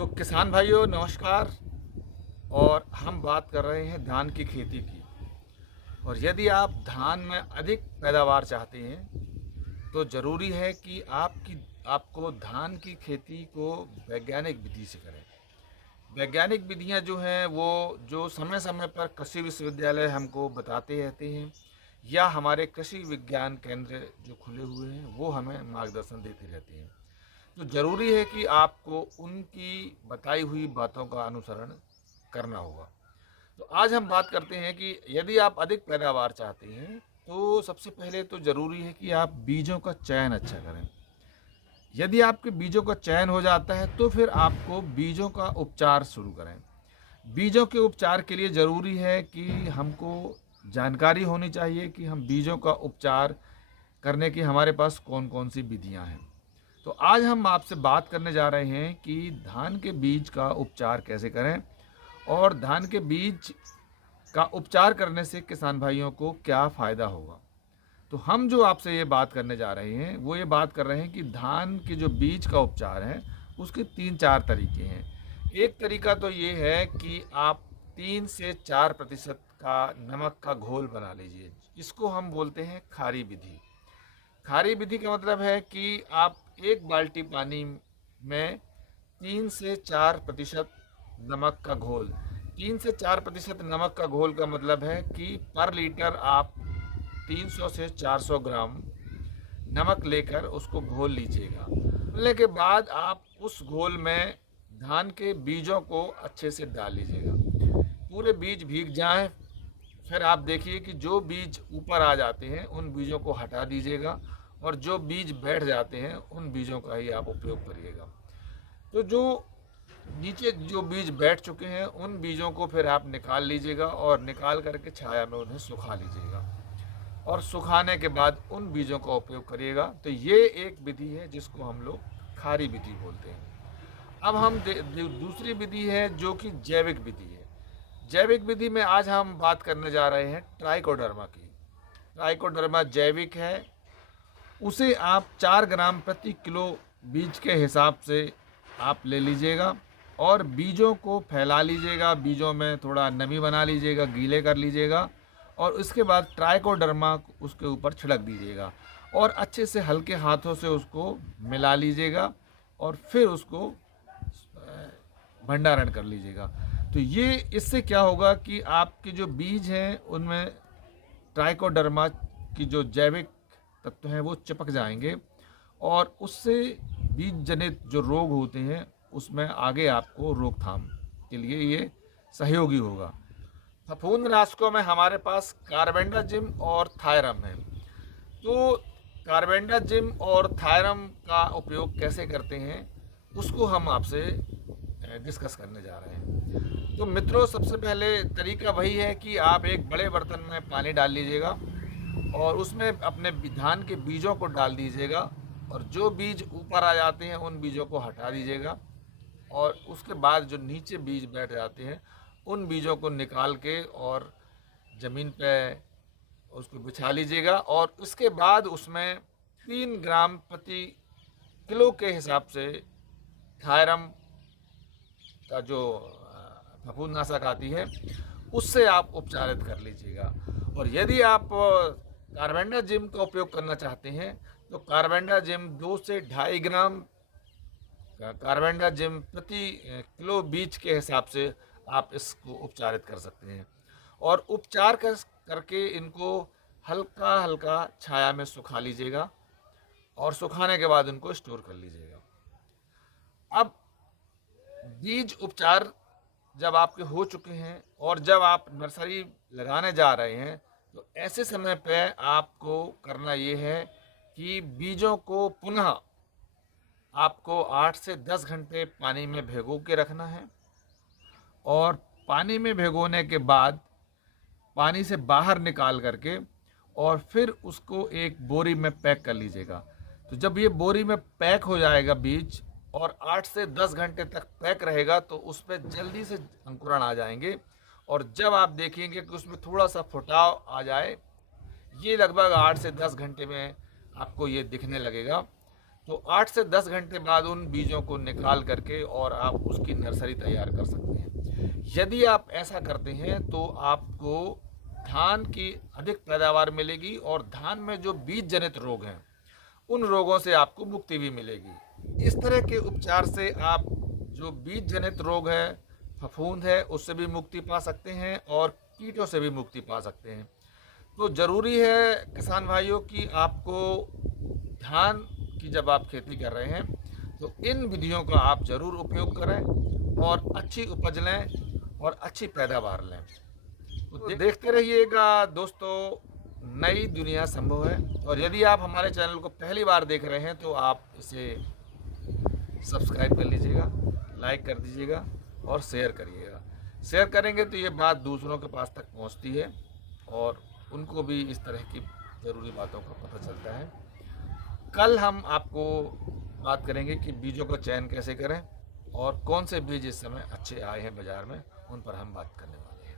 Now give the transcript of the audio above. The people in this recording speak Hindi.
तो किसान भाइयों नमस्कार। और हम बात कर रहे हैं धान की खेती की। और यदि आप धान में अधिक पैदावार चाहते हैं तो ज़रूरी है कि आपको धान की खेती को वैज्ञानिक विधि से करें। वैज्ञानिक विधियां जो हैं वो जो समय समय पर कृषि विश्वविद्यालय हमको बताते रहते हैं या हमारे कृषि विज्ञान केंद्र जो खुले हुए हैं वो हमें मार्गदर्शन देते रहते हैं। तो ज़रूरी है कि आपको उनकी बताई हुई बातों का अनुसरण करना होगा। तो आज हम बात करते हैं कि यदि आप अधिक पैदावार चाहते हैं तो सबसे पहले तो ज़रूरी है कि आप बीजों का चयन अच्छा करें। यदि आपके बीजों का चयन हो जाता है तो फिर आपको बीजों का उपचार शुरू करें। बीजों के उपचार के लिए ज़रूरी है कि हमको जानकारी होनी चाहिए कि हम बीजों का उपचार करने की हमारे पास कौन कौन सी विधियां हैं। तो आज हम आपसे बात करने जा रहे हैं कि धान के बीज का उपचार कैसे करें और धान के बीज का उपचार करने से किसान भाइयों को क्या फ़ायदा होगा। तो हम जो आपसे ये बात करने जा रहे हैं वो ये बात कर रहे हैं कि धान के जो बीज का उपचार है उसके 3-4 तरीके हैं। एक तरीका तो ये है कि आप 3 से 4% का नमक का घोल बना लीजिए। इसको हम बोलते हैं खारी विधि। खारी विधि का मतलब है कि आप एक बाल्टी पानी में 3 से 4% नमक का घोल, 3 से 4% नमक का घोल का मतलब है कि पर लीटर आप 300 से 400 ग्राम नमक लेकर उसको घोल लीजिएगा। घोलने के बाद आप उस घोल में धान के बीजों को अच्छे से डाल लीजिएगा। पूरे बीज भीग जाएं। फिर आप देखिए कि जो बीज ऊपर आ जाते हैं उन बीजों को हटा दीजिएगा और जो बीज बैठ जाते हैं उन बीजों का ही आप उपयोग करिएगा। तो जो नीचे जो बीज बैठ चुके हैं उन बीजों को फिर आप निकाल लीजिएगा और निकाल करके छाया में उन्हें सुखा लीजिएगा और सुखाने के बाद उन बीजों का उपयोग करिएगा। तो ये एक विधि है जिसको हम लोग खारी विधि बोलते हैं। अब हम दूसरी विधि है जो कि जैविक विधि है। जैविक विधि में आज हम बात करने जा रहे हैं ट्राइकोडर्मा की। ट्राइकोडर्मा जैविक है। उसे आप 4 ग्राम प्रति किलो बीज के हिसाब से आप ले लीजिएगा और बीजों को फैला लीजिएगा। बीजों में थोड़ा नमी बना लीजिएगा, गीले कर लीजिएगा और उसके बाद ट्राइकोडर्मा उसके ऊपर छिड़क दीजिएगा और अच्छे से हल्के हाथों से उसको मिला लीजिएगा और फिर उसको भंडारण कर लीजिएगा। तो ये इससे क्या होगा कि आपके जो बीज हैं उनमें ट्राइकोडर्मा की जो जैविक तत्व हैं वो चिपक जाएंगे और उससे बीज जनित जो रोग होते हैं उसमें आगे आपको रोकथाम के लिए ये सहयोगी होगा। फफूंदनाशकों में हमारे पास कार्बेंडाजिम और थायरम है। तो कार्बेंडाजिम और थायरम का उपयोग कैसे करते हैं उसको हम आपसे डिस्कस करने जा रहे हैं। तो मित्रों सबसे पहले तरीका वही है कि आप एक बड़े बर्तन में पानी डाल लीजिएगा और उसमें अपने धान के बीजों को डाल दीजिएगा और जो बीज ऊपर आ जाते हैं उन बीजों को हटा दीजिएगा और उसके बाद जो नीचे बीज बैठ जाते हैं उन बीजों को निकाल के और ज़मीन पे उसको बिछा लीजिएगा और उसके बाद उसमें 3 ग्राम प्रति किलो के हिसाब से थायरम का जो फफूंदनाशक आती है उससे आप उपचारित कर लीजिएगा। और यदि आप कार्बेंडाजिम का उपयोग करना चाहते हैं तो कार्बेंडाजिम 2 से 2.5 ग्राम कार्बेंडाजिम प्रति किलो बीज के हिसाब से आप इसको उपचारित कर सकते हैं और उपचार करके इनको हल्का हल्का छाया में सुखा लीजिएगा और सुखाने के बाद इनको स्टोर कर लीजिएगा। अब बीज उपचार जब आपके हो चुके हैं और जब आप नर्सरी लगाने जा रहे हैं तो ऐसे समय पे आपको करना ये है कि बीजों को पुनः आपको 8 से 10 घंटे पानी में भिगो के रखना है और पानी में भिगोने के बाद पानी से बाहर निकाल करके और फिर उसको एक बोरी में पैक कर लीजिएगा। तो जब ये बोरी में पैक हो जाएगा बीज और 8 से 10 घंटे तक पैक रहेगा तो उस पर जल्दी से अंकुरण आ जाएंगे और जब आप देखेंगे कि उसमें थोड़ा सा फुटाव आ जाए, ये लगभग 8 से 10 घंटे में आपको ये दिखने लगेगा। तो 8 से 10 घंटे बाद उन बीजों को निकाल करके और आप उसकी नर्सरी तैयार कर सकते हैं। यदि आप ऐसा करते हैं तो आपको धान की अधिक पैदावार मिलेगी और धान में जो बीज जनित रोग हैं उन रोगों से आपको मुक्ति भी मिलेगी। इस तरह के उपचार से आप जो बीज जनित रोग है, फफूंद है, उससे भी मुक्ति पा सकते हैं और कीटों से भी मुक्ति पा सकते हैं। तो ज़रूरी है किसान भाइयों कि आपको धान की जब आप खेती कर रहे हैं तो इन विधियों का आप ज़रूर उपयोग करें और अच्छी उपज लें और अच्छी पैदावार लें। तो देखते रहिएगा दोस्तों, नई दुनिया संभव है। और यदि आप हमारे चैनल को पहली बार देख रहे हैं तो आप इसे सब्सक्राइब कर लीजिएगा, लाइक कर दीजिएगा और शेयर करिएगा। शेयर करेंगे तो ये बात दूसरों के पास तक पहुंचती है और उनको भी इस तरह की ज़रूरी बातों का पता चलता है। कल हम आपको बात करेंगे कि बीजों का चयन कैसे करें और कौन से बीज इस समय अच्छे आए हैं बाज़ार में, उन पर हम बात करने वाले हैं।